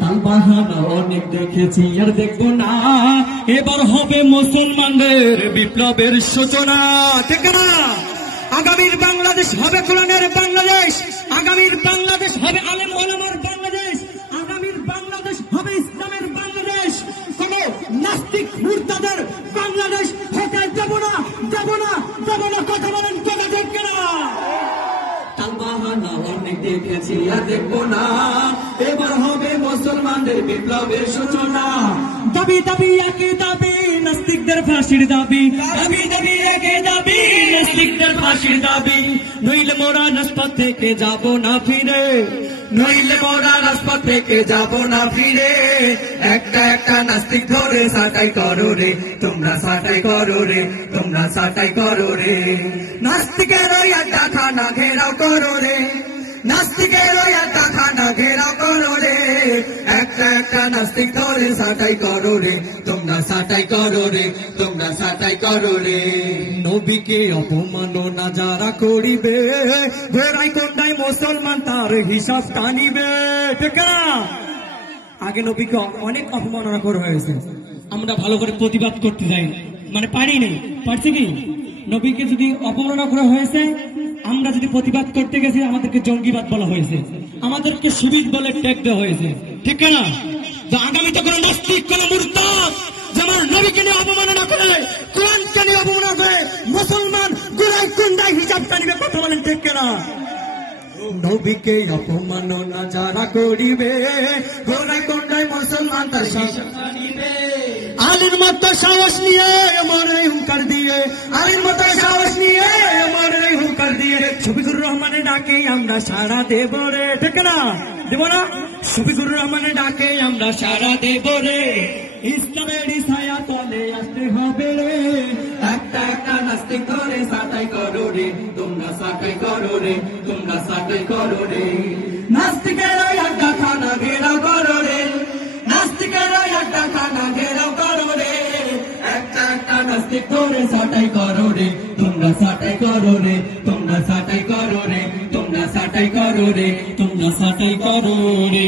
তালবাহানা অনেক দেখেছি আর দেখবো না, এবার হবে মুসলমানদের বিপ্লবের সূচনা। ঠিক না? আগামীর বাংলাদেশ হবে কোরআনের বাংলাদেশ, আগামীর বাংলাদেশ হবে আলেম ওলামার বাংলাদেশ, আগামীর বাংলাদেশ হবে ইসলামের বাংলাদেশ। কোন নাস্তিক মুরতাদের বাংলাদেশ হতে দেব না, দেব না, দেব না। কথা বলেন, কথা ঠিক না? তালবাহানা অনেক দেখেছি আর দেখবো না, এবার হবে মুসলমানদের বিপ্লবের সূচনা। দাবি দাবি একই দাবি, নাস্তিকদের ফাঁসির দাবি, দাবি দাবি একই দাবি, নাস্তিকদের ফাঁসির দাবি। নইলে মোরা রাজপথ থেকে যাব না ফিরে, নইলে মোরা রাজপথ থেকে যাব না ফিরে। একটা একটা নাস্তিক ধরে সাটাই করো রে, তোমরা সাটাই করো রে, তোমরা সাটাই করো রে। নাস্তিকের একটা খানা ঘেরাও করো রে, নাস্তিকের একটা খানা ঘেরাও করো রে। একটা একটা নাস্তিক ধরে সাটাই করো রে, তোমরা সাটাই করো রে, তোমরা সাটাই করো রে। নবীকে অপমাননা যারা করিবে, ঘোড়ায় কোন্ডায় মুসলমান তার হিসাব টানিবে। ঠিক না? আগে নবীকে অনেক অপমাননা করা হয়েছে, আমরা ভালো করে প্রতিবাদ করতে যাই, মানে পারি নেই। পারছি কি? নবীকে যদি অপমাননা করা হয়েছে, আমরা যদি প্রতিবাদ করতে গেছি আমাদেরকে জঙ্গিবাদ বলা হয়েছে, আমাদেরকে শিবির বলে ট্যাগ দেওয়া হয়েছে। ঠিক না? যে আগামীতে কোন নাস্তিক, কোন মুরতাদ যেমন নবীকে নিয়ে অপমাননা করে, কোরআনকে নিয়ে অপমাননা করে, মুসলমান গোড়ায় কোন্ডায় হিসাব টানিবে। কথা বলেন, ঠিক না? নবীকে অপমাননা যারা করিবে, গোড়ায় কোন্ডায় মুসলমান তার হিসাব টানিবে। আলীর মতো সাহস নিয়ে মরে হুঙ্কার দিয়ে, আলীর মতো সাহস নিয়ে মরে হুঙ্কার দিয়ে, শফিকুর রহমানের ডাকে আমরা সাড়া দেব রে। ঠিক না? দেব না? শফিকুর রহমানের ডাকে আমরা সাড়া দেব রে। ইসলামের ছায়া তলে আসতে হবে রে। একটা একটা নাস্তিক ধরে সাটাই করো রে, তোমরা সাটাই করো রে, তোমরা সাটাই করো রে। নাস্তিকের একটা খানা ঘেরাও করো রে, নাস্তিকের একটা খানা ঘেরাও করো রে। একটা একটা নাস্তিক ধরে সাটাই করো রে, তোমরা সাটাই করো রে, তোমরা সাটাই করো রে, তোমরা সাটাই করো রে, তোমরা সাটাই করো রে।